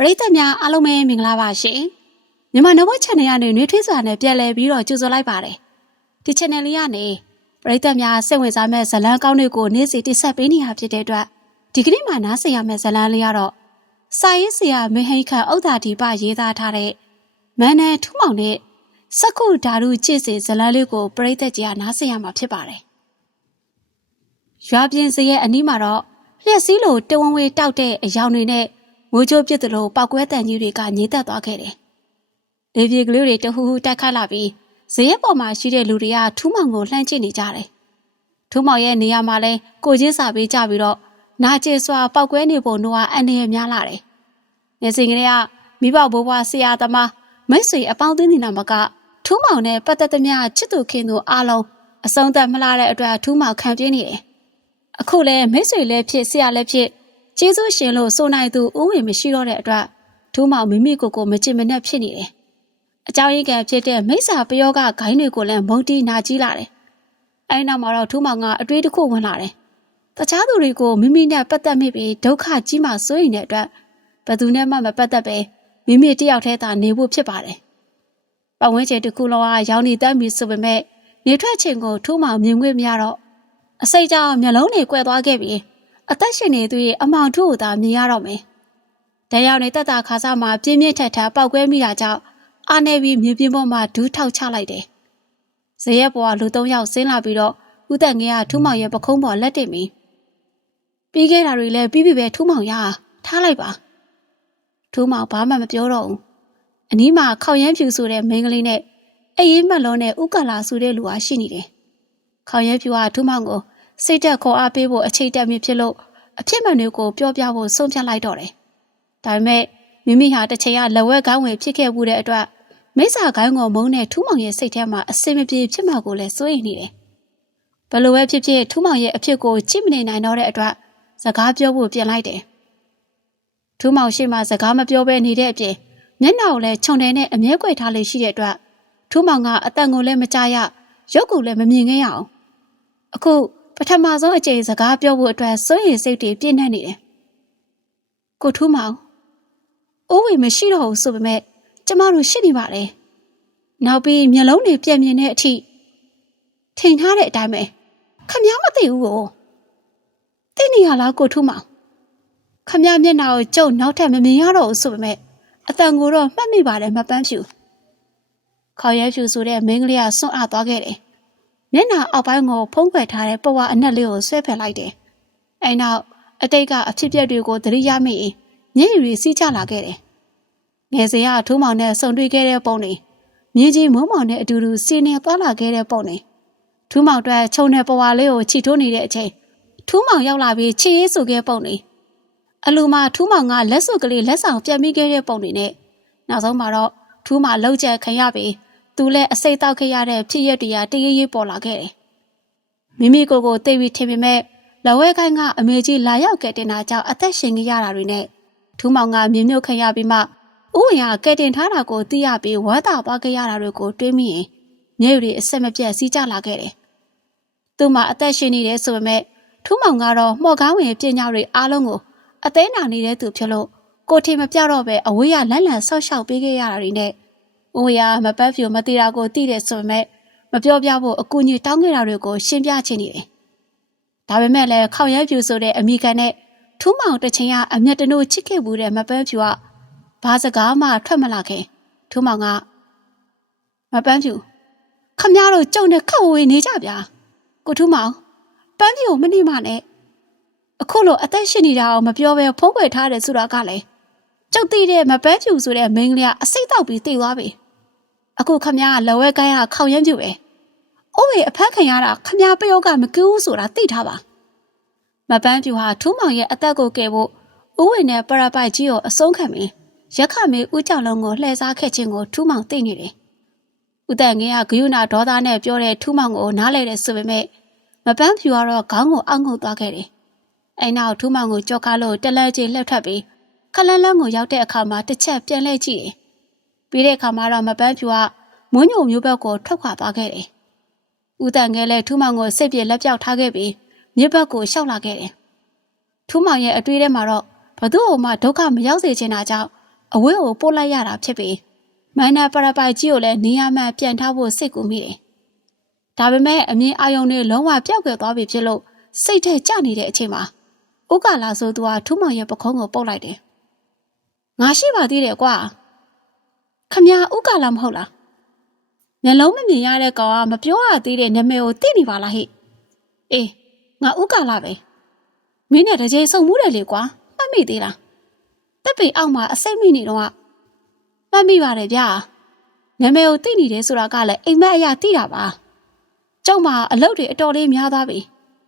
ပရိသတ်များအားလုံးပဲမင်္ဂလာပါရှင်မြန်မာနဝက် channel ကနေနှွေးထွေးစွာနဲ့ပြန်လည်ပြီးတော့ကြိုဆိုလိုက်ပါတယ်ဒီ channel လေးကနေပရိသတ်များစိတ်ဝင်စားမဲ့ဇာတ်လမ်းကောင်းတွေကိုနေ့စဉ်တင်ဆက်ပေးနေတာဖြစ်တဲ့အတွက်ဒီကနေ့မှနားဆင်ရမယ့်ဇာတ်လမ်းလေးကတော့စာရေးဆရာမဟိခန့်ဥဒ္ဒါဒီပရေးသားထားတဲ့မန်နယ်ထူးမောင်နဲ့စက္ခုဓာတုကြည့်စေဇာတ်လမ်းလေးကိုပရိသတ်ကြီးကနားဆင်ရမှာဖြစ်ပါတယ်ရွာပြင်စရဲ့အနီးမှာတော့လျှက်စည်းလိုတဝန်းဝေးတောက်တဲ့အယောင်တွေနဲ့ မိုးကြိုးပြစ်သလိုပောက်ကွဲတန်ကြီးတွေကညှိတက်သွားခဲ့တယ်။လေပြေကလေးတွေတဟူဟူတက်ခတ်လာပြီးဇရက်ပေါ်မှာရှိတဲ့လူတွေကထူးမောင်ကိုလှမ်းကြည့်နေကြတယ်။ထူးမောင်ရဲ့နေရာမှာလဲကိုချင်းစာပေးကြပြီးတော့နာကျင်စွာပောက်ကွဲနေပုံတို့ကအန်နေရများလာတယ်။နေစဉ်ကလေးကမိဘဘိုးဘွားဆရာသမားမိတ်ဆွေအပေါင်းအသင်းနေနာမကထူးမောင်နဲ့ပတ်သက်သမျှချစ်သူခင်သူအားလုံးအဆုံးသတ်မလားတဲ့အတွက်ထူးမောင်ခံပြင်းနေတယ်။အခုလဲမိတ်ဆွေလည်းဖြစ်ဆရာလည်းဖြစ် ကျေးဇူးရှင်လို့ဆိုနိုင်သူဥဝင်မရှိတော့တဲ့အတွက်ထူးမောင်မိမိကိုယ်ကိုမချစ်မနှက်ဖြစ်နေတယ်။အကြောင်းရင်းကဖြစ်တဲ့မိစ္ဆာပယောဂဂိုင်းတွေကိုလည်းမုံတီးနာကြီးလာတယ်။အဲဒီနောက်မှာတော့ထူးမောင်ကအတွေးတစ်ခုဝင်လာတယ်။တခြားသူတွေကိုမိမိနဲ့ပတ်သက်မိပြီးဒုက္ခကြီးမှစိုးရိမ်တဲ့အတွက်ဘယ်သူနဲ့မှမပတ်သက်ပဲမိမိတယောက်တည်းသာနေဖို့ဖြစ်ပါတယ်။ပတ်ဝန်းကျင်တစ်ခုလုံးကရောင်နေတတ်ပြီဆိုပေမဲ့နေထွက်ချိန်ကိုထူးမောင်မြင်ခွင့်မရတော့အစိတ်ကြောင့်မျက်လုံးတွေကွယ်သွားခဲ့ပြီး အသက်ရှင်နေသူရဲ့အမောင်တို့ကိုသာမြင်ရတော့မယ်။တရားနဲ့တက်တာခါစားမှာပြင်းပြင်းထန်ထန်ပောက်ကွဲမိတာကြောင့်အာနေပြီးမြေပြင်ပေါ်မှာဒူးထောက်ချလိုက်တယ်။ဇရက်ပေါ်ကလူသုံးယောက်ဆင်းလာပြီးတော့ဦးသက်ငယ်ကထူးမောင်ရဲ့ပခုံးပေါ်လက်တင်ပြီးပြီးခဲ့တာတွေလည်းပြီးပြီပဲထူးမောင်ရထားလိုက်ပါ။ထူးမောင်ဘာမှမပြောတော့ဘူး။အနီးမှာခေါရမ်းဖြူဆိုတဲ့မိန်းကလေးနဲ့အေးရေးမက်လုံးနဲ့ဥက္ကလာဆိုတဲ့လူဟာရှိနေတယ်။ခေါရမ်းဖြူကထူးမောင်ကို စိတ်တက်ခေါ်အားပေးဖို့အချိန်တက်မြင့်ဖြစ်လို့အဖြစ်မှန်တွေကိုပြောပြဖို့ဆုံးဖြတ်လိုက်တော့တယ်။ဒါပေမဲ့မိမိဟာတစ်ချိန်ကလက်ဝဲကောင်းဝင်ဖြစ်ခဲ့မှုတဲ့အတွက်မိစ္ဆာကိုင်းကိုမုန်းတဲ့ထူးမောင်ရဲ့စိတ်ထဲမှာအစင်မပြေဖြစ်မှာကိုလည်းစိုးရိမ်နေတယ်။ဘယ်လိုပဲဖြစ်ဖြစ်ထူးမောင်ရဲ့အဖြစ်ကိုကြည့်မနေနိုင်တော့တဲ့အတွက်စကားပြောဖို့ပြင်လိုက်တယ်။ထူးမောင်ရှိမှစကားမပြောဘဲနေတဲ့အပြင်မျက်နှာကိုလည်းခြုံတယ်နဲ့အမြဲကွယ်ထားလေးရှိတဲ့အတွက်ထူးမောင်ကအတန်ကိုလည်းမကြားရရုပ်ကိုလည်းမမြင်ခဲ့ရအောင်။အခု ပထမဆုံးအကြိမ်စကားပြောဖို့အတွက်စိုးရိမ်စိတ်တွေပြည့်နှက်နေတယ်။ကိုထူးမောင်အိုးဝေမရှိတော့ဘူးဆိုပေမဲ့ကျမတို့ရှိနေပါတယ်။နောက်ပြီးမျက်လုံးတွေပြက်မြင်တဲ့အထိထင်ထားတဲ့အတိုင်းပဲခမ ्या မသိဘူးကိုသိနေရလားကိုထူးမောင်ခမ ्या မျက်နှာကိုကျုပ်နောက်ထပ်မမြင်ရတော့ဘူးဆိုပေမဲ့အတန်ကိုတော့မှတ်မိပါတယ်မပန်းဖြူခေါ်ရဲဖြူဆိုတဲ့မင်းကလေးကစွန့်အားသွားခဲ့တယ် မျက်နှာအောက်ပိုင်းကိုဖုံးကွယ်ထားတဲ့ပဝအနက်လေးကိုဆွဲဖယ်လိုက်တယ်။အဲနောက်အတိတ်ကအဖြစ်ပြက်တွေကိုသတိရမိရင်မျက်ရည်တွေစီးကျလာခဲ့တယ်။ငယ်စဉ်ကထိုးမောင်နဲ့ဆုံတွေ့ခဲ့တဲ့ပုံတွေမြေကြီးမုံမောင်နဲ့အတူတူစီနေသွားလာခဲ့တဲ့ပုံတွေထူးမောင်အတွက်ခြုံတဲ့ပဝလေးကိုချီထိုးနေတဲ့အချိန်ထူးမောင်ရောက်လာပြီးချီရေးဆိုခဲ့ပုံတွေအလူမှာထူးမောင်ကလက်စွပ်ကလေးလက်ဆောင်ပြတ်မိခဲ့တဲ့ပုံတွေနဲ့နောက်ဆုံးမှာတော့ထူးမောင်လှုပ်ချက်ခံရပြီး သူလည်းအစိတ်တောက်ခဲ့ရတဲ့ဖြစ်ရက်တွေကတရေရေးပေါ်လာခဲ့တယ်။မိမိကိုယ်ကိုသိပြီးထင်ပေမဲ့လဝဲကိုင်းကအမေကြီးလာရောက်ကဲတင်တာကြောင့်အသက်ရှင်ခဲ့ရတာတွေနဲ့ထူးမောင်ကမြင်မြုပ်ခံရပြီးမှဥဝင်ကကဲတင်ထားတာကိုသိရပြီးဝမ်းသာပွားခဲ့ရတာတွေကိုတွေးမိရင်မျက်ရည်တွေအဆက်မပြတ်စီးကျလာခဲ့တယ်။သူ့မှာအသက်ရှင်နေတယ်ဆိုပေမဲ့ထူးမောင်ကတော့မှော်ကားဝင်ပညာတွေအားလုံးကိုအသေးနာနေတဲ့သူဖြစ်လို့ကိုထင်မပြတော့ပဲအဝေးရလန့်လန့်ဆော့ရှောက်ပေးခဲ့ရတာတွေနဲ့။ ဦးရမပတ်ဖြူမတိတာကိုသိတယ်ဆိုပေမဲ့မပြောပြဖို့အကူအညီတောင်းခဲ့တာတွေကိုရှင်းပြချင်နေတယ်။ဒါပေမဲ့လည်းခေါရဲဖြူဆိုတဲ့အမိကန်နဲ့ထူးမောင်တစ်ချိန်ကအမျက်တနိုးချစ်ခဲ့ဘူးတဲ့မပန်းဖြူကဘာစကားမှထွက်မလာခင်ထူးမောင်ကမပန်းဖြူခမများတို့ကြုံနဲ့ခက်ဝေးနေကြဗျာကိုထူးမောင်ပန်းဖြူကိုမနှိမနဲ့အခုလိုအသက်ရှင်နေတာကိုမပြောဘဲဖုံးကွယ်ထားတယ်ဆိုတာကလည်းကျုပ်သိတဲ့မပန်းဖြူဆိုတဲ့မိန်းကလေးကအစိတ်တောက်ပြီးတိတ်သွားပြီ အခုခမ ्या လဝဲကိုင်းကခေါရမ်းပြူပဲ။အိုးဝေအဖက်ခံရတာခမ ्या ပယောကမကူးဘူးဆိုတာသိထားပါ။မပန်းပြူဟာထူးမောင်ရဲ့အသက်ကိုကယ်ဖို့ဥဝေနဲ့ပရပိုက်ကြီးကိုအဆုံးခံပြီးရက်ခမေဦးကြောင်လုံးကိုလှည့်စားခဲ့ခြင်းကိုထူးမောင်သိနေတယ်။ဦးတန်ငယ်ကဂယုဏဒေါသနဲ့ပြောတဲ့ထူးမောင်ကိုနားလဲတယ်ဆိုပေမဲ့မပန်းဖြူကတော့ခေါင်းကိုအောက်ငုတ်သွားခဲ့တယ်။အဲနောက်ထူးမောင်ကိုကြောက်ကားလို့တလဲကြီးလှက်ထပ်ပြီးခလန်းလန်းကိုရောက်တဲ့အခါမှာတစ်ချက်ပြန်လှည့်ကြည့်တယ်။ ပြီးတဲ့အခါမှာတော့မပန်းဖြူကမွန်းညုံမျိုးဘက်ကိုထွက်ခွာသွားခဲ့တယ်။ဦးတန်ငယ်လည်းထူးမောင်ကိုစိတ်ပြေလက်ပြောက်ထားခဲ့ပြီးမြစ်ဘက်ကိုရှောက်လာခဲ့တယ်။ထူးမောင်ရဲ့အတွေ့ထဲမှာတော့ဘသူ့အမှဒုက္ခမရောက်စေချင်တာကြောင့်အဝဲကိုပို့လိုက်ရတာဖြစ်ပြီးမိုင်းနာပရပိုက်ကြီးကိုလည်းနေရာမှန်ပြန်ထားဖို့စိတ်ကူမိတယ်။ဒါပေမဲ့အမြင်အာရုံနဲ့လုံးဝပျောက်ကွယ်သွားပြီဖြစ်လို့စိတ်ထဲကျနေတဲ့အချိန်မှာဥက္ကလာဆိုသူကထူးမောင်ရဲ့ပခုံးကိုပုတ်လိုက်တယ်။ငါရှိပါသေးတယ်ကွာ။ ခမညာဥက္ကလာမဟုတ်လား။မျက်လုံးမမြင်ရတဲ့ကောင်ကမပြောရသေးတဲ့နာမည်ကိုသိနေပါလားဟိ။အေးငါဥက္ကလာပဲ။မင်းနဲ့တကြိမ်စုံမှုတယ်လေကွာ။မှတ်မိသေးလား။တက်ပေအောက်မှာအစိတ်မိနေတော့ကမှတ်မိပါတယ်ဗျာ။နာမည်ကိုသိနေတယ်ဆိုတာကလည်းအိမ်မက်အရာသိတာပါ။ကျောင်းမှာအလုပ်တွေအတော်လေးများသွားပြီ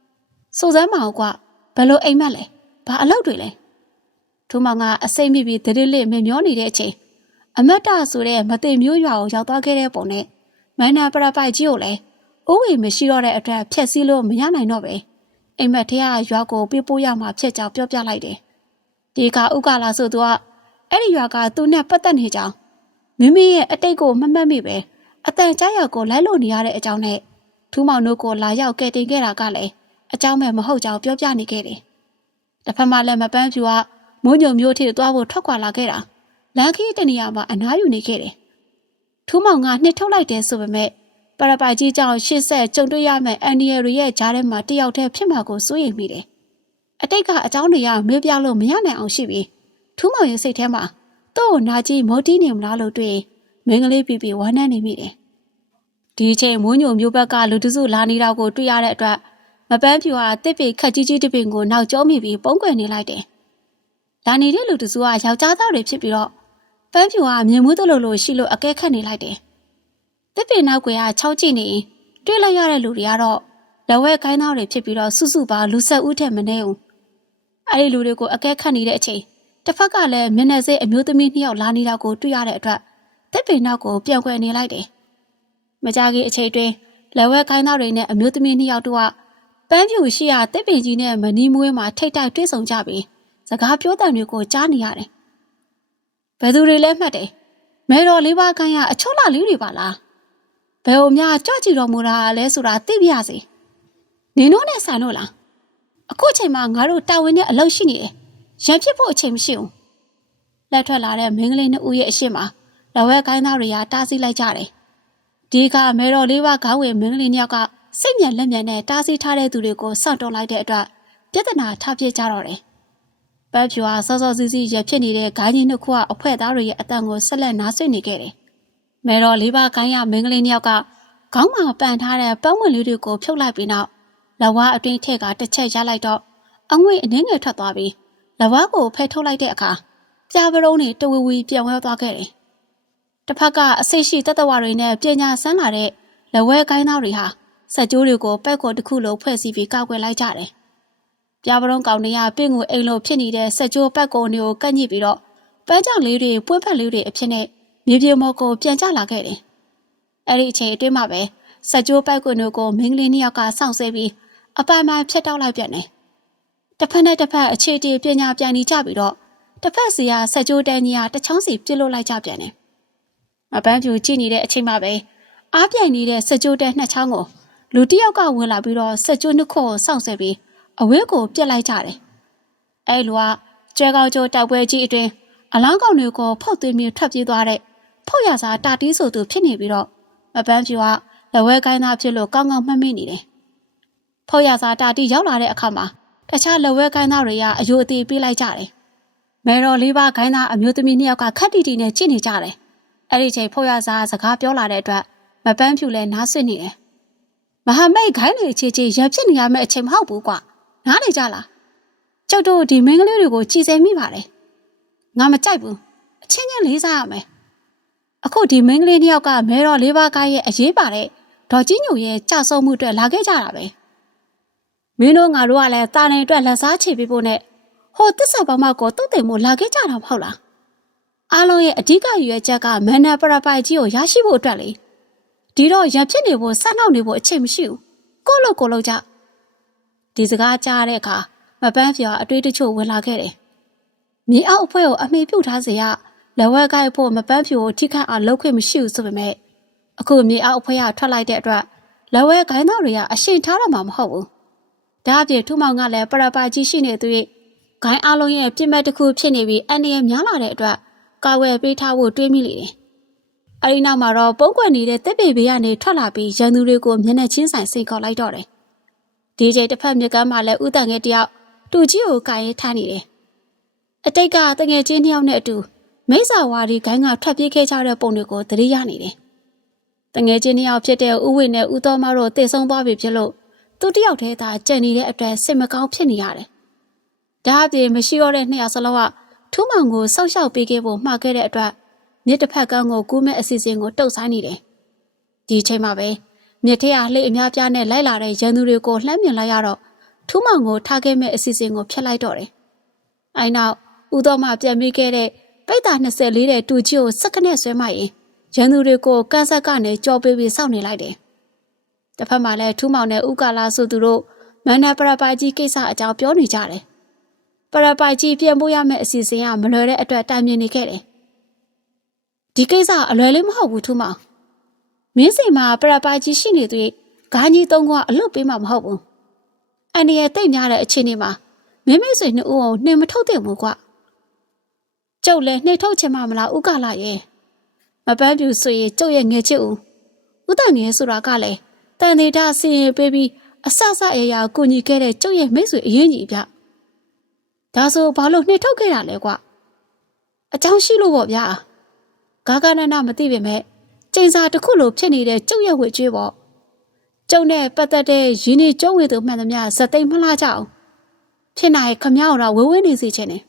။စူစမ်းမအောင်ကွာဘယ်လိုအိမ်မက်လဲ။ဘာအလုပ်တွေလဲ။ထူမောင်ကအစိတ်မိပြီးတရစ်လစ်မမျောနေတဲ့အချိန် အမတ်တဆိုတဲ့မသိမျိုးရွာကိုရောက်သွားခဲ့တဲ့ပုံနဲ့မန္နာပရပိုက်ကြီးကိုလည်းဥဝေမရှိတော့တဲ့အတွက်ဖြက်စီးလို့မရနိုင်တော့ပဲအိမ်မက်ထဲကရွာကိုပြပို့ရမှာဖြစ်ကြောင်းပြောပြလိုက်တယ်ဒီကဥက္ကလာဆိုသူကအဲ့ဒီရွာကသူနဲ့ပတ်သက်နေကြောင်းမိမိရဲ့အတိတ်ကိုမမှတ်မိပဲအတန်ကြားရောက်ကိုလိုက်လို့နေရတဲ့အကြောင်းနဲ့ထူးမောင်တို့ကိုလာရောက်ကဲတင်ခဲ့တာကလည်းအကြောင်းမဲ့မဟုတ်ကြောင်းပြောပြနေခဲ့တယ်တစ်ဖက်မှာလည်းမပန်းဖြူကမိုးညုံမျိုးထိသွားဖို့ထွက်ခွာလာခဲ့တာ လမ်းခီးတနေရာမှာအနားယူနေခဲ့တယ်ထူးမောင်ကနှစ်ထုတ်လိုက်တယ်ဆိုပေမဲ့ပရပိုက်ကြီးကြောင့်ရှစ်ဆက်ကြုံတွေ့ရမယ့်အန်ဒီယယ်ရီရဲ့ဂျားထဲမှာတယောက်တည်းဖြစ်မှာကိုစိုးရိမ်မိတယ်အတိတ်ကအကြောင်းတွေကမေးပြလို့မရနိုင်အောင်ရှိပြီးထူးမောင်ရဲ့စိတ်ထဲမှာသူ့ကိုနာကြည့်မော်တီးနေမလားလို့တွေ့မင်းကလေးပြပြဝမ်းနည်းနေမိတယ်ဒီအချိန်မိုးညိုမျိုးဘက်ကလူတစုလာနေတာကိုတွေ့ရတဲ့အတွက်မပန်းဖြူဟာတစ်ပေခက်ကြီးကြီးတစ်ပင်ကိုနောက်ကျောမိပြီးပုံကွယ်နေလိုက်တယ်လာနေတဲ့လူတစုကယောက်ျားသားတွေဖြစ်ပြီးတော့ ပန်းဖြူကမြင်မှုသလိုလိုရှိလို့အကဲခတ်နေလိုက်တယ်တစ်ပင်နောက်ကွယ်ကချောက်ကြည့်နေတွေ့လိုက်ရတဲ့လူတွေကတော့လက်ဝဲကိုင်းသားတွေဖြစ်ပြီးတော့စုစုပါလူဆက်ဦးထက်မနေဘူးအဲ့ဒီလူတွေကိုအကဲခတ်နေတဲ့အချိန်တစ်ဖက်ကလည်းမျက်နှာစိအမျိုးသမီးနှစ်ယောက်လာနေတာကိုတွေ့ရတဲ့အတွက်တစ်ပင်နောက်ကိုပြန်ခွယ်နေလိုက်တယ်မကြခင်အချိန်အတွင်းလက်ဝဲကိုင်းသားတွေနဲ့အမျိုးသမီးနှစ်ယောက်တို့ကပန်းဖြူရှိရာတစ်ပင်ကြီးနဲ့မနီးမွေးမှာထိတ်တိုက်တွေ့ဆုံကြပြီးစကားပြောတံတွေကိုကြားနေရတယ် ဘယ်သူတွေလဲမှတ်တယ်မဲတော်လေးပါးကိုင်းရအချို့လာလေးတွေပါလားဘယ် ਉ များကြွကြည့်တော်မူတာလဲဆိုတာသိပြရစီနင်တို့နဲ့ဆန်တို့လားအခုအချိန်မှာငါတို့တာဝန်နဲ့အလုပ်ရှိနေတယ်ရံဖြစ်ဖို့အချိန်မရှိဘူးလက်ထွက်လာတဲ့မင်းကလေးနှစ်ဦးရဲ့အရှိမလဝဲကိုင်းသားတွေကတားဆီးလိုက်ကြတယ်ဒီကမဲတော်လေးပါးခေါင်းဝင်မင်းကလေးနှစ်ယောက်ကစိတ်ညံလက်ညံနဲ့တားဆီးထားတဲ့သူတွေကိုစောင့်တုံးလိုက်တဲ့အတွက်ပြဿနာထပ်ဖြစ်ကြတော့တယ် ပန်းဖြူဟာစောစောစီးစီးရဖြစ်နေတဲ့ဂိုင်းကြီးနှစ်ခုကအဖွဲသားတွေရဲ့အတန်ကိုဆက်လက်နားဆွနေခဲ့တယ်မဲတော်လေးပါးကိုင်းရမင်းကလေးနှစ်ယောက်ကခေါင်းမှာပန်ထားတဲ့ပန်းဝင်လေးတွေကိုဖြုတ်လိုက်ပြီးနောက်လဝါအတွင်းထက်ကတစ်ချက်ရလိုက်တော့အငွေအနှင်းငယ်ထွက်သွားပြီးလဝါကိုဖဲထုတ်လိုက်တဲ့အခါကြားပရုံးတွေတဝီဝီပြောင်းလဲသွားခဲ့တယ်။တစ်ဖက်ကအစိတ်ရှိတတဝတွေနဲ့ပညာဆန်းလာတဲ့လဝဲကိုင်းသားတွေဟာစက်ကြိုးတွေကိုပက်ကော်တစ်ခုလုံးဖွဲ့စည်းပြီးကောက်ွယ်လိုက်ကြတယ်။ ပြားပရုံးကောင်တွေကပင့်ကိုအိမ်လိုဖြစ်နေတဲ့စက်ကြိုးပက်ကော်တွေကိုကန့်ညစ်ပြီးတော့ပန်းကြောင်လေးတွေပွင့်ဖက်လေးတွေအဖြစ်နဲ့မြေပြေမော်ကိုပြန်ကျလာခဲ့တယ်။အဲ့ဒီအချိန်အတွင်းမှာပဲစက်ကြိုးပက်ကွန်တို့ကိုမင်းကလေးနှစ်ယောက်ကစောင့်ဆဲပြီးအပိုင်ပိုင်ဖျက်တောက်လိုက်ပြန်တယ်။တစ်ဖက်နဲ့တစ်ဖက်အခြေတီပညာပြန်နေကြပြီးတော့တစ်ဖက်စီကဆက်ကြိုးတန်းကြီးကတချောင်းစီပြစ်လို့လိုက်ကြပြန်တယ်။အပန်းဖြူကြည့်နေတဲ့အချိန်မှာပဲအားပြိုင်နေတဲ့ဆက်ကြိုးတန်းနှစ်ချောင်းကိုလူတစ်ယောက်ကဝင်လာပြီးတော့ဆက်ကြိုးနှစ်ခုကိုစောင့်ဆဲပြီး အဝဲကိုပြစ်လိုက်ကြတယ်။အဲလူကကျွဲကောက်ကျိုးတောက်ပွဲကြီးအတွင်းအလောင်းကောင်တွေကိုဖုတ်သွင်းပြီးထွက်ပြေးသွားတဲ့ဖုတ်ရစာတာတီးဆိုသူဖြစ်နေပြီးတော့အပန်းဖြူကလက်ဝဲကိုင်းသားဖြစ်လို့ကောင်းကောင်းမှတ်မိနေတယ်။ဖုတ်ရစာတာတီးရောက်လာတဲ့အခါမှာတခြားလက်ဝဲကိုင်းသားတွေကအယိုအသေးပေးလိုက်ကြတယ်။မဲတော်လေးပါးခိုင်းသားအမျိုးသမီးနှစ်ယောက်ကခက်တီတီနဲ့ကြည့်နေကြတယ်။အဲ့ဒီချိန်ဖုတ်ရစာစကားပြောလာတဲ့အတွက်မပန်းဖြူလဲနားဆွနေတယ်။မဟာမိတ်ခိုင်းနေချေချေရဖြစ်နေရမယ့်အချိန်မဟုတ်ဘူးကွာ။ နားနေကြလား။ကျုပ်တို့ဒီမင်းကလေးတွေကိုကြည်စဲမိပါတယ်။ငါမကြိုက်ဘူး။အချင်းချင်းလေးစားရမယ်။အခုဒီမင်းကလေးနှစ်ယောက်ကမဲတော်လေးပါးကိုင်းရဲ့အရေးပါတဲ့ဒေါ်ကြီးညိုရဲ့ကြဆုံမှုအတွက်လာခဲ့ကြတာပဲ။မင်းတို့ငါတို့ကလည်းတာနေအတွက်လက်စားချေပေးဖို့နဲ့ဟိုတစ္ဆာပမကိုတုတ်တယ်မို့လာခဲ့ကြတာမဟုတ်လားအားလုံးရဲ့အဓိကရည်ရွယ်ချက်ကမန်နာပရပိုက်ကြီးကိုရရှိဖို့အတွက်လေဒီတော့ရံဖြစ်နေဖို့ဆက်နှောက်နေဖို့အချိန်မရှိဘူးကိုလို့ကိုလို့ကြ ဒီစကားကြားတဲ့အခါမပန်းဖျားအတွေးတချို့ဝင်လာခဲ့တယ်မြေအောက်အဖွဲ့ကိုအမိပြုတ်ထားစေရလက်ဝဲကိုက်ဖို့မပန်းဖြူကိုထိခတ်အောင်လှုပ်ခွင့်မရှိဘူးဆိုပေမဲ့အခုမြေအောက်အဖွဲ့ကထွက်လိုက်တဲ့အတွက်လက်ဝဲခိုင်းသားတွေကအရှင်ထားတော့မှာမဟုတ်ဘူးဒါအပြင်ထူမောင်ကလည်းပရပါကြီးရှိနေသူရဲ့ဂိုင်းအလုံးရဲ့ပြစ်မဲ့တစ်ခုဖြစ်နေပြီးအန်ဒီရဲ့များလာတဲ့အတွက်ကာဝယ်ပေးထားဖို့တွေးမိလေတယ်။အဲဒီနောက်မှာတော့ပုံကွက်နေတဲ့တစ်ပေဘေးကနေထွက်လာပြီးရန်သူတွေကိုမျက်နှာချင်းဆိုင်စိတ်ခေါ်လိုက်တော့တယ်။ ဒီချိန်တစ်ဖက်မြက်ကမ်းမှာလည်းဥတန်ငယ်တယောက်တူကြီးကိုကာရဲထားနေတယ်။အတိတ်ကတငယ်ချင်းနှစ်ယောက်နဲ့အတူမိစ္ဆာဝါဒီဂိုင်းကထွက်ပြေးခဲ့ကြတဲ့ပုံတွေကိုသတိရနေတယ်။တငယ်ချင်းနှစ်ယောက်ဖြစ်တဲ့ဥဝိနဲ့ဥတော်မတို့တည်ဆုံသွားပြီဖြစ်လို့သူတယောက်တည်းသာကြံနေတဲ့အတွက်စိတ်မကောင်းဖြစ်နေရတယ်။ဒါအပြင်မရှိတော့တဲ့နှစ်ယောက်စလုံးကထူးမောင်ကိုစောက်ရှောက်ပေးခဲ့ဖို့မှာခဲ့တဲ့အတွက်မြစ်တစ်ဖက်ကန်းကိုကူးမဲ့အစီအစဉ်ကိုတုတ်ဆိုင်းနေတယ်။ဒီအချိန်မှာပဲ မြစ်ထဲကလှိတ်အများပြားနဲ့လိုက်လာတဲ့ရန်သူတွေကိုလှမ်းမြင်လိုက်ရတော့ထူးမောင်ကိုထားခဲ့မဲ့အစီအစဉ်ကိုဖျက်လိုက်တော့တယ်။အဲနောက်ဦးတော်မပြန်ပြီးခဲ့တဲ့ပိတ်တာ24တဲ့တူကြီးကိုစက္ကနဲ့ဆွဲမှရင်ရန်သူတွေကိုကန်းဆက်ကနေကြော်ပေးပြီးစောင့်နေလိုက်တယ်။တစ်ဖက်မှာလည်းထူးမောင်နဲ့ဥကာလာဆိုသူတို့မန္နပရပိုင်ကြီးကိစ္စအကြောင်းပြောနေကြတယ်။ပရပိုင်ကြီးပြန်ဖို့ရမယ့်အစီအစဉ်ကမလွယ်တဲ့အတွက်တိုင်မြင်နေခဲ့တယ်။ဒီကိစ္စအလွယ်လေးမဟုတ်ဘူးထူးမောင်။ မင်းစိန်မှာပရပိုင်ကြီးရှိနေသေးဂါကြီးသုံးကအလွတ်ပေးမှာမဟုတ်ဘူး။အန်ဒီရဲ့တိတ်များတဲ့အခြေအနေမှာမင်းမိတ်ဆွေနှစ်ဦးအောင်နှင်မထုတ်သင့်ဘူးကွာ။ကျုပ်လည်းနှိပ်ထုတ်ချင်မှမလားဥကလာရဲ့။မပန်းပြူဆိုရင်ကျုပ်ရဲ့ငယ်ချစ်ဦးဥတန်ငယ်ဆိုတာကလည်းတန်သေးတာဆင်ရင်ပေးပြီးအဆဆအရာကိုညီခဲ့တဲ့ကျုပ်ရဲ့မိတ်ဆွေအရင်ကြီးဗျ။ဒါဆိုဘာလို့နှိပ်ထုတ်ခဲ့တာလဲကွာ။အကြောင်းရှိလို့ပေါ့ဗျာ။ဂါဂနနာမသိပေမဲ့ ကျိန်စာတစ်ခုလိုဖြစ်နေတဲ့ကျုပ်ရဲ့ဝေကျွေးပေါ့။ကျုံနဲ့ပတ်သက်တဲ့ရင်းနှီးကျုံဝေသူမှန်သမျှဇက်သိမ်းမလားကြအောင်။ဖြစ်နိုင်ခမရတော့ဝေဝေးနေစီခြင်းနဲ့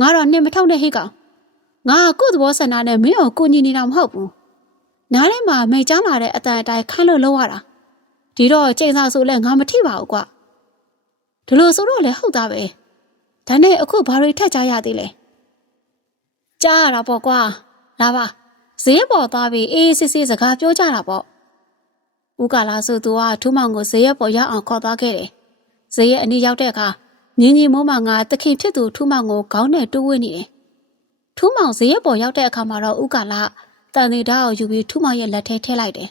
ငါတော့နှင်မထုတ်တဲ့ဟိကောင်ငါကကိုယ့်သဘောဆန္ဒနဲ့မင်းကိုကိုညီနေတာမဟုတ်ဘူးနားထဲမှာမိတ်ချောင်းလာတဲ့အတန်အတိုင်းခန့်လို့လောက်ရတာဒီတော့ချိန်စာဆိုလဲငါမထိပါဘူးကွာဒီလိုဆိုတော့လဲဟုတ်သားပဲဒါနဲ့အခုဘာတွေထက်ကြရသေးလဲကြားရတာပေါ့ကွာလာပါ ဈေးပေါ်သွားပြီးအေးစစ်စစ်စကားပြောကြတာပေါ့ဦးကလာဆိုသူကထူးမောင်ကိုဈေးရပေါ်ရောက်အောင်ခေါ်သွားခဲ့တယ်ဈေးရအနီးရောက်တဲ့အခါမြင်းကြီးမိုးမငါတခင်ဖြစ်သူထူးမောင်ကိုခေါင်းနဲ့တိုးဝှေ့နေတယ်ထူးမောင်ဈေးရပေါ်ရောက်တဲ့အခါမှာတော့ဦးကလာတန်သေးဓာတ်ကိုယူပြီးထူးမောင်ရဲ့လက်ထဲထည့်လိုက်တယ်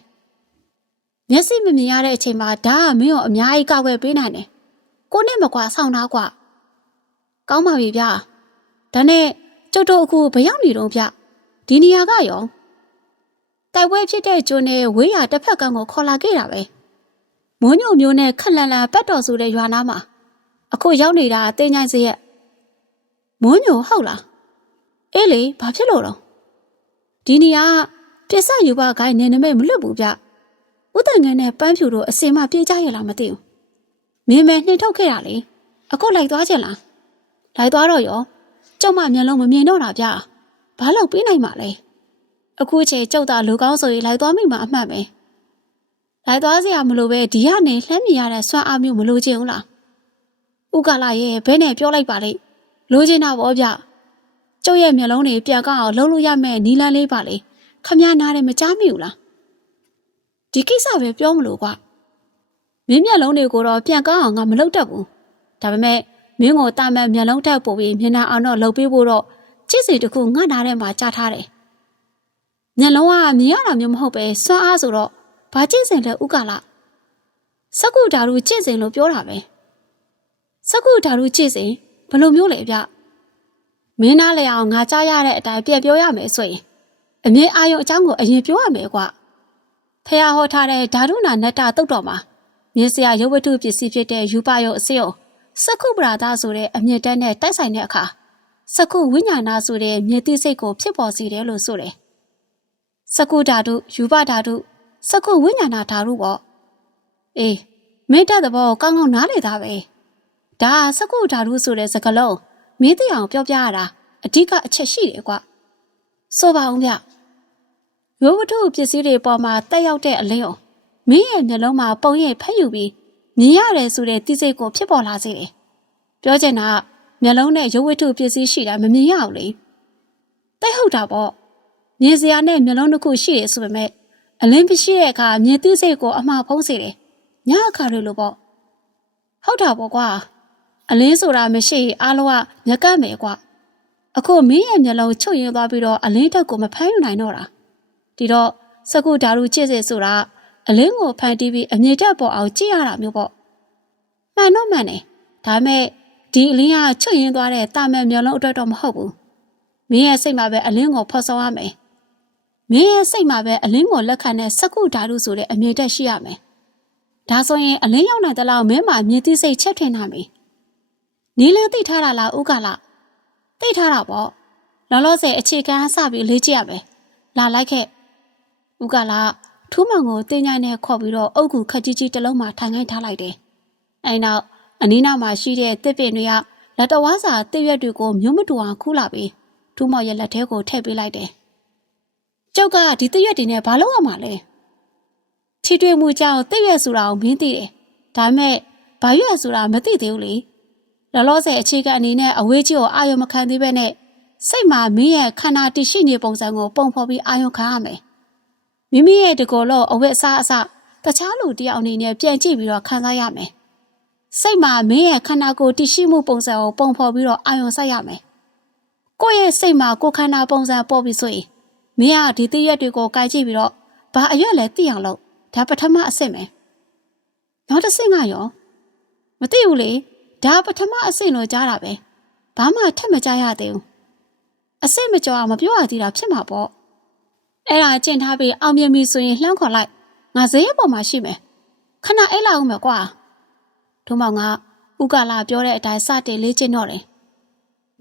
မျက်စိမမြင်ရတဲ့အချိန်မှာဓာတ်ကမင်းကိုအများကြီးကောက်ွယ်ပေးနိုင်တယ်ကိုနဲ့မကွာဆောင်းသားကွာကောင်းပါပြီဗျာဒါနဲ့ကျုပ်တို့အခုဘရောက်နေတော့ဗျဒီနေရာကရော တိုက်ပွဲဖြစ်တဲ့ကျွန်းနဲ့ဝေးရတစ်ဖက်ကန်းကိုခေါ်လာခဲ့တာပဲမွန်းညိုမျိုးနဲ့ခက်လန်လန်ပတ်တော်ဆိုတဲ့ရွာနားမှာအခုရောက်နေတာတင်းချိုင်းစရက်မွန်းညိုဟုတ်လားအေးလေဘာဖြစ်လို့တော့ဒီနေရာကပြစ်စယူပါခိုင်းနေနမိတ်မလွတ်ဘူးဗျဥတန်ငန်းနဲ့ပန်းဖြူတို့အစင်မပြေးကြရလားမသိဘူးမင်းမဲနှင်ထုတ်ခဲ့တာလေအခုလိုက်သွားချင်လားလိုက်သွားတော့ရောကျုံမမျက်လုံးမမြင်တော့တာဗျဘာလို့ပြေးနိုင်မှာလဲ အခုချိန်ကျုပ်သာလူကောင်းဆိုရင်လိုက်သွားမိမှာအမှတ်ပဲလိုက်သွားစရာမလိုပဲဒီကနေလှမ်းမြင်ရတဲ့ဆွမ်းအားမျိုးမလိုချင်ဘူးလားဥကလာရဲ့ဘဲနဲ့ပြောလိုက်ပါလိမ့်လိုချင်တာပေါ့ဗျကျုပ်ရဲ့မျက်လုံးတွေပြန်ကောက်အောင်လှုပ်လို့ရမယ့်နီလန်းလေးပါလေခမနားတယ်မကြားမိဘူးလားဒီကိစ္စပဲပြောမလို့ကွာမင်းမျက်လုံးတွေကိုတော့ပြန်ကောက်အောင်ငါမလုပ်တတ်ဘူးဒါပေမဲ့မင်းကိုတာမန်မျက်လုံးတက်ပို့ပြီးမျက်နှာအောင်တော့လှုပ်ပေးဖို့တော့ချစ်စီတခုငါ့နားထဲမှာကြားထားတယ် မျက်လုံးကမြင်ရတာမျိုးမဟုတ်ပဲစွမ်းအားဆိုတော့ဘာကျင့်စဉ်လဲဥကလာစကုဓာရုကျင့်စဉ်လို့ပြောတာပဲစကုဓာရုကျင့်စဉ်ဘယ်လိုမျိုးလဲဗျမင်းသားလေအောင်ငါကြားရတဲ့အတိုင်းပြန်ပြောရမယ်ဆိုရင်အမြင်အာရုံအကြောင်းကိုအရင်ပြောရမယ်ကွဖះဟောထားတဲ့ဓာတုနာနတ္တတုတ်တော်မှာမြင်းစရာရုပ်ဝတ္ထုပစ္စည်းဖြစ်တဲ့ယူပယုတ်အစရုံစကုပရာဒဆိုတဲ့အမြင့်တက်နဲ့တိုက်ဆိုင်တဲ့အခါစကုဝိညာဏဆိုတဲ့မြေတိစိတ်ကိုဖြစ်ပေါ်စေတယ်လို့ဆိုတယ် စကုဓာတုယူပဓာတုစကုဝိညာဏဓာတုပေါ့အေးမေတ္တာသဘောကောင်းကောင်းနားလည်သားပဲဒါစကုဓာတုဆိုတဲ့စကားလုံးမင်းသိအောင်ပြောပြရတာအဓိကအချက်ရှိတယ်ကွာဆိုပါအောင်ဗျရိုးဝတ္ထုပစ္စည်းတွေပေါ်မှာတက်ရောက်တဲ့အလင်းအောင်မင်းရဲ့မျက်လုံးမှာပုံရိပ်ဖက်ယူပြီးမြင်ရတယ်ဆိုတဲ့သိစိတ်ကိုဖြစ်ပေါ်လာစေတယ်ပြောချင်တာကမျက်လုံးနဲ့ရုပ်ဝတ္ထုပစ္စည်းရှိတာမမြင်ရဘူးလေတိတ်ဟုတ်တာပေါ့ မြင်စရာနဲ့မျက်လုံးတစ်ခုရှိတယ်ဆိုပေမဲ့အလင်းမရှိတဲ့အခါမြင်သိစိတ်ကိုအမှားဖုံးစေတယ်ညအခါတွေလိုပေါ့ဟုတ်တာပေါ့ကွာအလင်းဆိုတာမရှိအားလုံးကညက်ကပ်မယ်ကွာအခုမင်းရဲ့မျက်လုံးချုပ်ရင်သွားပြီးတော့အလင်းတက်ကိုမဖမ်းယူနိုင်တော့တာဒီတော့စကုဓာရုချစ်စေဆိုတာအလင်းကိုဖန်တီးပြီးအမြင့်တက်ပေါ်အောင်ကြည့်ရတာမျိုးပေါ့မှန်တော့မှန်တယ်ဒါမဲ့ဒီအလင်းကချုပ်ရင်သွားတဲ့တာမန်မျက်လုံးအတွက်တော့မဟုတ်ဘူးမင်းရဲ့စိတ်မှာပဲအလင်းကိုဖော်ဆောင်ရမယ် မင်းရဲ့စိတ်မှာပဲအလင်းကိုလက်ခံတဲ့စကုဓာတုဆိုတဲ့အမြင်တက်ရှိရမယ်ဒါဆိုရင်အလင်းရောက်နိုင်တဲ့လောက်မင်းမှာမြင်သိစိတ်ချက်ထွင်နိုင်ပြီနီလန်းသိထားတာလားဥက္ကလာသိထားတာပေါ့လောလောဆယ်အခြေခံအစပြီးလေ့ကျင့်ရမယ်လာလိုက်ခဲ့ဥက္ကလာထူးမောင်ကိုတင်းញိုင်းနဲ့ခေါ်ပြီးတော့အုတ်ကူခက်ကြီးကြီးတစ်လုံးမှာထိုင်ခိုင်းထားလိုက်တယ်အဲနောက်အနီးနားမှာရှိတဲ့တစ်ပင်တွေကလက်တော်ဝါစာတစ်ရွက်တွေကိုမျိုးမတူအောင်ခူးလာပြီးထူးမောင်ရဲ့လက်ထဲကိုထည့်ပေးလိုက်တယ် ကျုပ်ကဒီတစ်ရွက်တွေနဲ့ဘာလုပ်ရမှာလဲချီတွေ့မှုကြောင့်တစ်ရွက်ဆိုတာကိုမင်းသိတယ်ဒါပေမဲ့ဘာရွက်ဆိုတာမသိသေးဘူးလေလောလောဆယ်အခြေခံအနေနဲ့အဝေးကြီးကိုအာရုံမခံသေးပဲနဲ့စိတ်မှာမင်းရဲ့ခန္ဓာတည်ရှိနေပုံစံကိုပုံဖော်ပြီးအာရုံခံရမယ်မိမိရဲ့တကောလို့အဝတ်အစားအစတခြားလူတယောက်အနေနဲ့ပြန်ကြည့်ပြီးတော့ခံစားရမယ်စိတ်မှာမင်းရဲ့ခန္ဓာကိုယ်တည်ရှိမှုပုံစံကိုပုံဖော်ပြီးတော့အာရုံစိုက်ရမယ်ကိုယ့်ရဲ့စိတ်မှာကိုယ်ခန္ဓာပုံစံပေါ်ပြီးဆိုရင် မင်းကဒီတည့်ရက်တွေကိုကြိုက်ကြည့်ပြီးတော့ဘာအရွက်လဲသိအောင်လုပ်ဒါပထမအဆင့်ပဲနောက်တစ်ဆင့်ကရောမသိဘူးလေဒါပထမအဆင့်လို့ကြားတာပဲဘာမှထက်မကြရသေးဘူးအဆင့်မကျော်အောင်မပြောရသေးတာဖြစ်မှာပေါ့အဲ့ဒါကျင့်ထားပြီးအောင်မြင်ပြီဆိုရင်လှမ်းခေါ်လိုက်ငါဈေးရပေါ်မှာရှိမယ်ခဏအိတ်လောက်အောင်မယ်ကွာဒုမောင်ကဥက္ကလာပြောတဲ့အတိုင်းစတင်လေးကျင့်တော့တယ်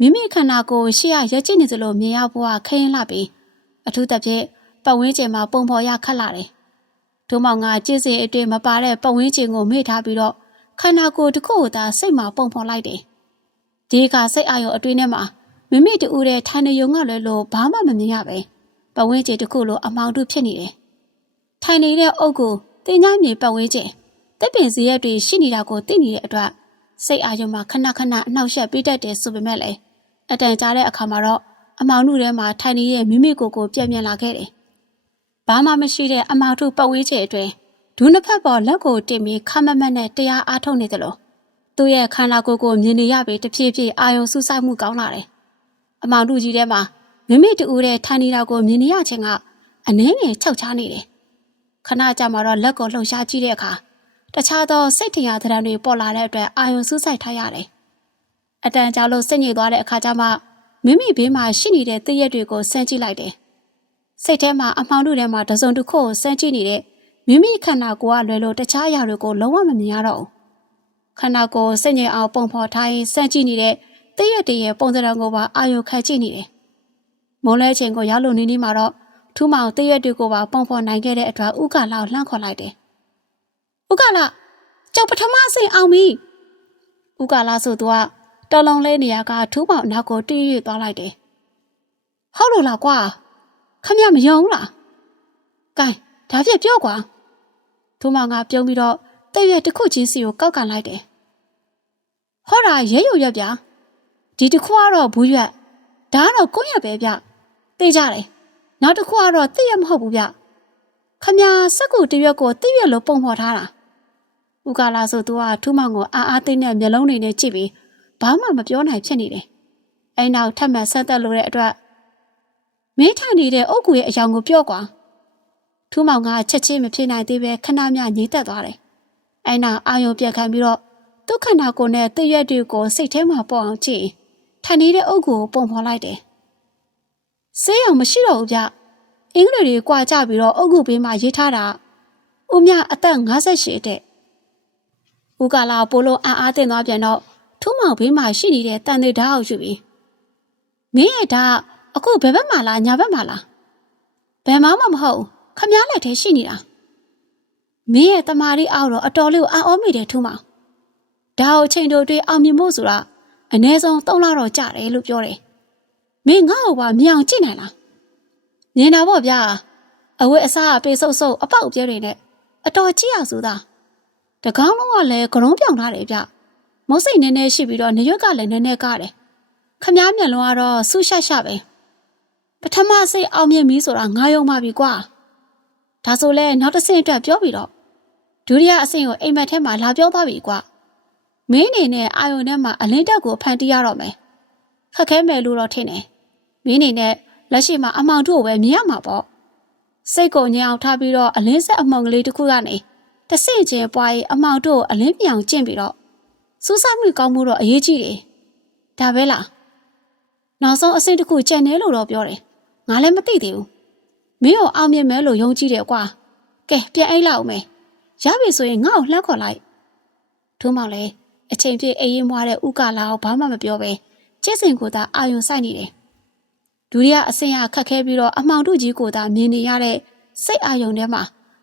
မိမိခန္ဓာကိုယ်ရှေ့ရရက်ကျင့်နေသလိုမြင်ရဖို့ကခရင်လာပြီး အထူးသဖြင့်ပတ်ဝန်းကျင်မှာပုံဖော်ရခက်လာတယ်ဒုမောင်ကကျင့်စဉ်အတွင်းမပါတဲ့ပတ်ဝန်းကျင်ကိုမေ့ထားပြီးတော့ခန္ဓာကိုယ်တစ်ခုကိုသာစိတ်မှာပုံဖော်လိုက်တယ်ဒီကစိတ်အာရုံအတွင်းထဲမှာမိမိတူတဲ့ထိုင်နေုံကလည်းလို့ဘာမှမမြင်ရပဲပတ်ဝန်းကျင်တစ်ခုလိုအမောင်တို့ဖြစ်နေတယ်ထိုင်နေတဲ့အုပ်ကိုတင်ကြမြေပတ်ဝန်းကျင်တစ်ပင်စရက်တွေရှိနေတာကိုသိနေတဲ့အတွက်စိတ်အာရုံမှာခဏခဏအနှောက်အယှက်ပေးတတ်တယ်ဆိုပေမဲ့လည်းအတန်ကြားတဲ့အခါမှာတော့ အမောင်တို့ထဲမှာထိုင်နေတဲ့မိမိကိုယ်ကိုပြက်ပြက်လာခဲ့တယ်။ဘာမှမရှိတဲ့အမောင်တို့ပတ်ဝန်းကျင်အတွင်းဒူးနှစ်ဖက်ပေါ်လက်ကိုတင်ပြီးခမမတ်နဲ့တရားအားထုတ်နေတယ်လို့သူ့ရဲ့ခန္ဓာကိုယ်ကိုမြင်နေရပြီးတဖြည်းဖြည်းအာယုံစူးစိုက်မှုကောင်းလာတယ်။အမောင်တို့ကြီးထဲမှာမိမိတူတဲ့ထိုင်နေတာကိုမြင်နေရခြင်းကအနှင်းငယ်ခြောက်ချားနေတယ်။ခဏကြာမှတော့လက်ကိုလှုပ်ရှားကြည့်တဲ့အခါတခြားသောစိတ်ထင်ရသဏ္ဍာန်တွေပေါ်လာတဲ့အတွက်အာယုံစူးစိုက်ထားရတယ်။အတန်ကြာလို့စိတ်ညစ်သွားတဲ့အခါကျမှ မိမိဘေးမှာရှိနေတဲ့တည့်ရက်တွေကိုစမ်းကြည့်လိုက်တယ်။စိတ်ထဲမှာအမှောင်တို့ထဲမှာတစုံတစ်ခုကိုစမ်းကြည့်နေတဲ့မိမိခန္ဓာကိုယ်ကလွယ်လို့တခြားအရာတွေကိုလုံးဝမမြင်ရတော့ဘူး။ခန္ဓာကိုယ်စိတ်ငြိမ်အောင်ပုံဖော်ထားရင်စမ်းကြည့်နေတဲ့တည့်ရက်တည်းရဲ့ပုံစံကိုပါအာယုံခံကြည့်နေတယ်။မုံလဲချိန်ကိုရောက်လို့နေနေမှာတော့ထူးမောင်တည့်ရက်တွေကိုပါပုံဖော်နိုင်ခဲ့တဲ့အတွက်ဥက္ကလာကိုလှမ်းခေါ်လိုက်တယ်။ဥက္ကလာကျောက်ပထမဆင့်အောင်ပြီ။ဥက္ကလာဆိုသူက တော်လုံးလေးနေရာကထူးမောင်အနောက်ကိုတီးရွသွားလိုက်တယ်။ဟုတ်လို့လားကွာခမရမယုံလား။ကဲဒါပြပြောကွာ။ထူးမောင်ကပြုံးပြီးတော့တဲ့ရွက်တစ်ခုချင်းစီကိုကောက်ကန်လိုက်တယ်။ဟောတာရဲရုံရက်ဗျာ။ဒီတစ်ခုကတော့ဘူးရွက်ဒါကတော့ကိုယ့်ရက်ပဲဗျ။သိကြတယ်။နောက်တစ်ခုကတော့သိရမဟုတ်ဘူးဗျ။ခမရစက်ကူတရွက်ကိုသိရလို့ပုံဖော်ထားတာ။ဥက္ကလာဆိုသူကထူးမောင်ကိုအာအာသိတဲ့မျက်လုံးတွေနဲ့ကြည့်ပြီး ဘာမှမပြောနိုင်ဖြစ်နေတယ်။အဲနောက်ထပ်မဆက်သက်လို့တဲ့အတွက်မင်းထိုင်နေတဲ့အုတ်ကူရဲ့အယောင်ကိုပြောကွာ။ထူးမောင်ကချက်ချင်းမဖြစ်နိုင်သေးပဲခဏမျှငြိမ်သက်သွားတယ်။အဲနောက်အာယုံပြက်ခံပြီးတော့ဒုက္ခနာကိုနဲ့တည့်ရက်တွေကိုစိတ်ထဲမှာပေါ့အောင်ကြည့်ထိုင်နေတဲ့အုတ်ကူကိုပုံဖော်လိုက်တယ်။ဆေးရောင်မရှိတော့ဘူးဗျ။အင်္ဂလိပ်တွေကြွာကြပြီးတော့အုတ်ကူဘေးမှာရေးထားတာဦးမြအသက်58တဲ့။ဦးကလာပိုလိုအာအားတင်သွားပြန်တော့ ထူးမောင်ဘေးမှာရှိနေတဲ့တန်တွေဓာတ်အောက်ယူပြီးမင်းရဲ့ဓာတ်အခုဘယ်ဘက်မှာလားညာဘက်မှာလားဘယ်မှမမဟုတ်ခမားလက်ထဲရှိနေတာမင်းရဲ့တမာရီအောက်တော့အတော်လေးကိုအံ့ဩမိတယ်ထူးမောင်ဒါကိုချိန်တို့တွေအောင်မြင်ဖို့ဆိုတာအ ਨੇ ဆုံး၃လတော့ကြာတယ်လို့ပြောတယ်မင်းငါ့ကိုပါမြောင်ကြည့်နိုင်လားမြင်တာပေါ့ဗျာအဝတ်အစားအပေဆုပ်ဆုပ်အပေါက်ပြဲတွေနဲ့အတော်ကြည့်ရဆိုတာတကောင်းလုံးကလည်းကရုံးပြောင်ထားတယ်ဗျ မုတ်စိတ်နည်းနည်းရှိပြီးတော့နေရွက်ကလည်းနည်းနည်းကားတယ်ခမားမျက်လုံးကတော့ဆူရှက်ရှက်ပဲပထမစိတ်အောင်မြင်ပြီဆိုတာငါယုံပါပြီကွာဒါဆိုလဲနောက်တစ်ဆင့်အတွက်ပြောပြီးတော့ဒုတိယအဆင့်ကိုအိမ်မက်ထဲမှာလာပြောသွားပြီကွာမင်းအနေနဲ့အာယုန်ထဲမှာအလင်းတက်ကိုဖန်တီးရတော့မယ်ခက်ခဲမယ်လို့တော့ထင်တယ်မင်းအနေနဲ့လက်ရှိမှာအမောင်တို့ကိုပဲမြင်ရမှာပေါ့စိတ်ကိုညင်အောင်ထားပြီးတော့အလင်းဆက်အမောင်ကလေးတစ်ခုကနေတဆင့်ချင်းပွားရေးအမောင်တို့ကိုအလင်းပြောင်ကျင့်ပြီးတော့ စူးစိုက်မှုကောင်းမှုတော့အရေးကြီးတယ်ဒါပဲလားနောက်ဆုံးအဆင့်တစ်ခုကျန်နေလို့တော့ပြောတယ်ငါလည်းမသိသေးဘူးမင်းကိုအောင်မြင်မယ်လို့ယုံကြည်တယ်ကွာကဲပြန်အိတ်လောက်မယ်ရပြီဆိုရင်ငါ့ကိုလှမ်းခေါ်လိုက်ထို့မောင်လည်းအချိန်ပြည့်အေးရင်မွားတဲ့ဥကလာကိုဘာမှမပြောပဲကျစ်စင်ကိုသာအာယုံဆိုင်နေတယ်ဒုတိယအဆင့်ရခတ်ခဲပြီးတော့အမောင်တို့ကြီးကိုသာမြင်နေရတဲ့စိတ်အာယုံထဲမှာ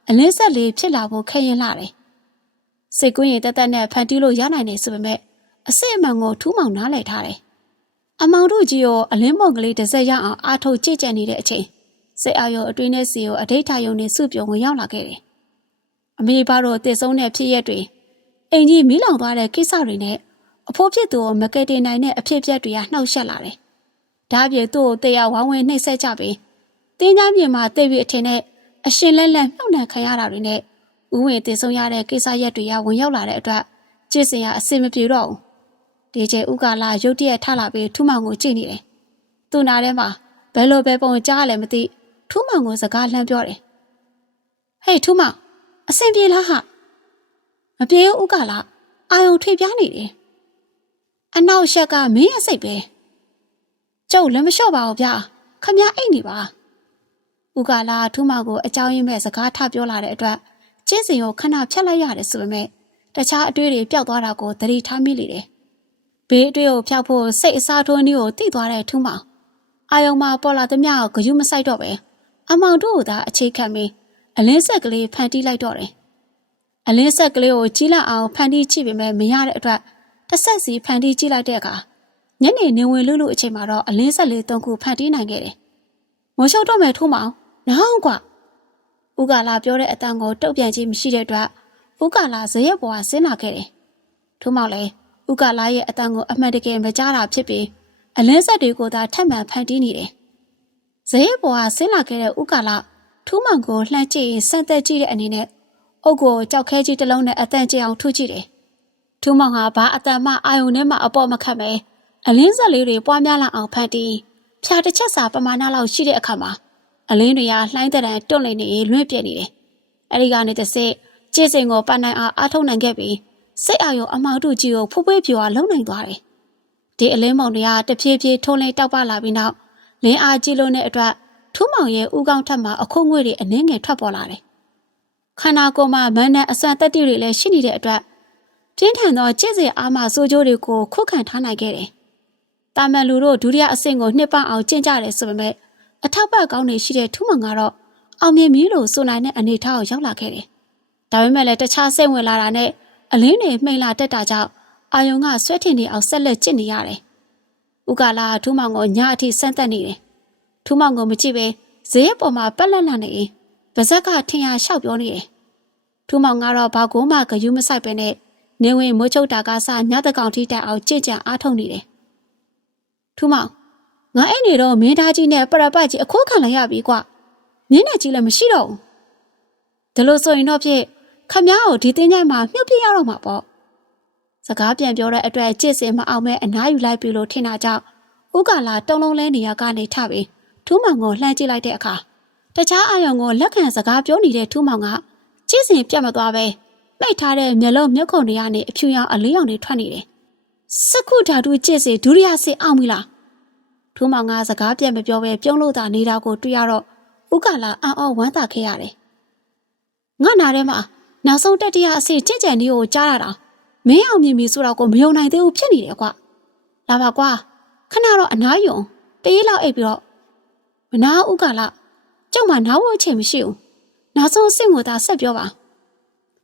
အလင်းဆက်လေးဖြစ်လာဖို့ခဲရင်လာတယ် စိတ်ကူးရင်တက်တက်နဲ့ဖန်တီးလို့ရနိုင်တယ်ဆိုပေမဲ့အစစ်အမှန်ကိုထူးမောင်နားလည်ထားတယ်အမောင်တို့ကြီးရောအလင်းမုံကလေးတစ်စက်ရအောင်အာထုတ်ကြည့်ကြံနေတဲ့အချိန်စိတ်အာယုံအတွင်းထဲစီကိုအဋိဌာယုံနဲ့စုပြုံဝင်ရောက်လာခဲ့တယ်အမေဘာတို့တည်ဆုံးတဲ့ဖြစ်ရက်တွေအိမ်ကြီးမီးလောင်သွားတဲ့ကိစ္စတွေနဲ့အဖိုးဖြစ်သူကိုမကယ်တင်နိုင်တဲ့အဖြစ်အပျက်တွေကနှောက်ယှက်လာတယ်။ဒါ့အပြင်သူ့ကိုတရားဝိုင်းဝန်းနှိပ်စက်ကြပြီးတင်းသားမြေမှာတိတ်ပြီးအထင်နဲ့အရှင်လက်လက်နှုတ်နှံခံရတာတွေနဲ့ ဥဝင်တည်ဆုံးရတဲ့ကိစ္စရက်တွေကဝင်ရောက်လာတဲ့အတွက်ကြည်စင်ရအစင်မပြေတော့ဘူး။ဒီချိန်ဥကာလာရုတ်တရက်ထလာပြီးထူးမောင်ကိုကြည့်နေတယ်။သူ့နာထဲမှာဘယ်လိုပဲပုံကြားလဲမသိထူးမောင်ကိုစကားလှမ်းပြောတယ်။ဟေးထူးမောင်အစင်ပြေလားဟာမပြေဘူးဥကာလာအာယုံထွေပြားနေတယ်။အနောက်ရှက်ကမင်းရဲ့စိတ်ပဲကျုပ်လည်းမလျှော့ပါဘူးဗျာခမအိတ်နေပါဥကာလာထူးမောင်ကိုအကြောင်းရင်းမဲ့စကားထပြောလာတဲ့အတွက် ကျင်းစင်ကိုခဏဖြတ်လိုက်ရတယ်ဆိုပေမဲ့တခြားအတွေ့တွေပျောက်သွားတာကိုသတိထားမိလေတယ်ဘေးအတွေ့ကိုဖျောက်ဖို့စိတ်အစားထိုးနည်းကိုတိသွားတဲ့ထူးမောင်အာယုံမှာပေါ်လာသမျှကိုဂယုမဆိုင်တော့ပဲအမောင်တို့ကသာအခြေခံပြီးအလင်းဆက်ကလေးဖန်တီးလိုက်တော့တယ်အလင်းဆက်ကလေးကိုကြီးလာအောင်ဖန်တီးချိပေမဲ့မရတဲ့အတွက်တစ်ဆက်စီဖန်တီးကြည့်လိုက်တဲ့အခါညနေနေဝင်လူလူအချိန်မှာတော့အလင်းဆက်လေးသုံးခုဖန်တီးနိုင်ခဲ့တယ်။မော်ရှုပ်တော့မယ်ထိုးမအောင်။နောက်ကွာ။ ဦးကာလာပြောတဲ့အတန်ကိုတုတ်ပြန်ခြင်းမရှိတဲ့အတွက်ဦးကာလာဇရက်ပေါ်ကဆင်းလာခဲ့တယ်။ထိုးမောင်လည်းဦးကာလာရဲ့အတန်ကိုအမှန်တကယ်မကြားတာဖြစ်ပြီးအလင်းဆက်တွေကိုသာထပ်မံဖန်တီးနေတယ်။ဇရက်ပေါ်ကဆင်းလာခဲ့တဲ့ဦးကာလာထူးမောင်ကိုလှမ်းကြည့်ရင်စံသက်ကြည့်တဲ့အနေနဲ့အုတ်ကိုကြောက်ခဲကြီးတစ်လုံးနဲ့အတန်ကြအောင်ထုကြည့်တယ်။ထူးမောင်ကဘာအတန်မှအာယုန်နဲ့မှအပေါ်မခတ်ပဲအလင်းဆက်လေးတွေပွားများလာအောင်ဖန်တီးဖြာတစ်ချက်စာပမာဏလောက်ရှိတဲ့အခါမှာ အလင်းတွေကလှိုင်းတဲ့တန်တွန့်လည်နေလွင့်ပြက်နေတယ်။အဲဒီကနေတစ်စစ်ကျစ်စင်ကိုပန်းနိုင်အားအားထုတ်နိုင်ခဲ့ပြီးစိတ်အာရုံအမောက်တို့ကြီးကိုဖူးဖွေးပြိုအားလုံနိုင်သွားတယ်။ဒီအလင်းမောင်တွေကတဖြည်းဖြည်းထုံးလိမ့်တောက်ပလာပြီးနောက်လင်းအားကြီးလို့တဲ့အတွက်ထူးမောင်ရဲ့ဥကောင်းထက်မှာအခုငွေတွေအနှင်းငယ်ထွက်ပေါ်လာတယ်။ခန္ဓာကိုယ်မှာမန်းနဲ့အစွမ်းတက်တိတွေလည်းရှိနေတဲ့အတွက်ပြင်းထန်သောကျစ်စင်အားမစိုးကြိုးတွေကိုခုခံထားနိုင်ခဲ့တယ်။တာမန်လူတို့ဒုတိယအဆင့်ကိုနှစ်ပတ်အောင်ကျင့်ကြတယ်ဆိုပေမဲ့ အထောက်ပံ့ကောင်းနေရှိတဲ့ထူးမောင်ကတော့အောင်မြင်ပြီလို့ဆိုနိုင်တဲ့အနေထားကိုရောက်လာခဲ့တယ်။ဒါပေမဲ့လည်းတခြားစိတ်ဝင်လာတာနဲ့အလင်းတွေမှိန်လာတက်တာကြောင့်အာယုံကဆွဲထင်နေအောင်ဆက်လက်ကျင့်နေရတယ်။ဥကလာထူးမောင်ကိုညအထိစမ်းသက်နေတယ်။ထူးမောင်ကိုမကြည့်ပဲဈေးပေါ်မှာပက်လက်လာနေရင်ဗဇက်ကထင်ရလျှောက်ပြောနေတယ်။ထူးမောင်ကတော့ဘာကိုမှဂယုမဆိုင်ပဲနဲ့နေဝင်မိုးချုပ်တာကစညတကောင်ထိတက်အောင်ကြင့်ကြံအားထုတ်နေတယ်ထူးမောင် ငါအဲ့နေတော့မင်းသားကြီးနဲ့ပရပတ်ကြီးအခိုးခံလိုက်ရပြီကွနင်းနဲ့ကြီးလည်းမရှိတော့ဘူးဒါလို့ဆိုရင်တော့ဖြစ်ခမ ्या ကိုဒီတင်းကြိုင်မှာမြုပ်ပြရတော့မှာပေါ့စကားပြန်ပြောတဲ့အတွက်ကြစ်စင်မအောင်မဲအနားယူလိုက်ပြီလို့ထင်တာကြောင့်ဥက္ကလာတုံလုံးလဲနေရကနေထပြီးထူးမောင်ကိုလှမ်းကြည့်လိုက်တဲ့အခါတခြားအာယုံကိုလက်ခံစကားပြောနေတဲ့ထူးမောင်ကကြစ်စင်ပြတ်မသွားပဲမိတ်ထားတဲ့မျက်လုံးမြုပ်ခုံတွေကနေအဖြူရောင်အလေးရောင်တွေထွက်နေတယ်စကုဓာတုကျစ်စေဒုရိယစေအောင်ပြီလား ထိုးမောင်ကစကားပြတ်မပြောပဲပြုံးလို့သာနေတာကိုတွေ့ရတော့ဥက္ကလာအံ့ဩဝမ်းသာခဲ့ရတယ်ငါနာထဲမှာနောက်ဆုံးတတိယအစေချစ်ကြံလေးကိုကြားရတာမင်းအောင်မြင်ပြီဆိုတော့ကိုမယုံနိုင်သေးဘူးဖြစ်နေတယ်ကွာလာပါကွာခဏတော့အနားယုံတရေးလောက်အိပ်ပြီးတော့မနာဥက္ကလာကျုံမနားဝအချိန်မရှိဘူးနောက်ဆုံးအဆင့်ကိုသာဆက်ပြောပါ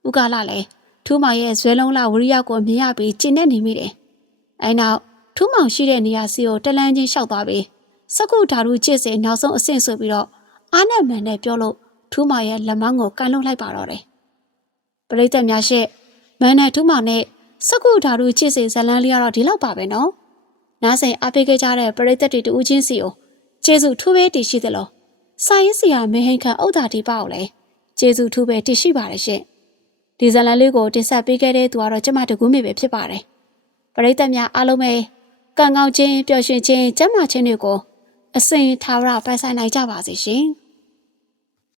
ဥက္ကလာလည်းထူးမောင်ရဲ့ဇွဲလုံးလာဝရိယကိုမြင်ရပြီးကျင့်နေနေမိတယ်အဲနောက် ထူးမောင်ရှိတဲ့နေရာစီကိုတလန်းချင်းလျှောက်သွားပြီးစကုဓာတုချစ်စင်နောက်ဆုံးအဆင့်ဆိုပြီးတော့အာနဲ့မန်နဲ့ပြောလို့ထူးမောင်ရဲ့လက်မောင်းကိုကန်လုံးလိုက်ပါတော့တယ်ပရိသတ်များရှေ့မန်နဲ့ထူးမောင်နဲ့စကုဓာတုချစ်စင်ဇလန်းလေးကတော့ဒီလောက်ပါပဲနော်နားဆိုင်အားပေးခဲ့ကြတဲ့ပရိသတ်တွေတူးချင်းစီကိုကျေးဇူးထူးပဲတည်ရှိသလိုစာရေးဆရာမဟင်ခန့်ဥဒ္ဒါတိပကိုလည်းကျေးဇူးထူးပဲတည်ရှိပါတယ်ရှင့်ဒီဇလန်လေးကိုတင်ဆက်ပေးခဲ့တဲ့သူကတော့ကျမတကူးမေပဲဖြစ်ပါတယ်ပရိသတ်များအားလုံးပဲ ကံကောင်းခြင်းပျော်ရွှင်ခြင်းကျန်းမာခြင်းတွေကိုအစဉ်ထာဝရပိုင်ဆိုင်နိုင်ကြပါစေရှင်။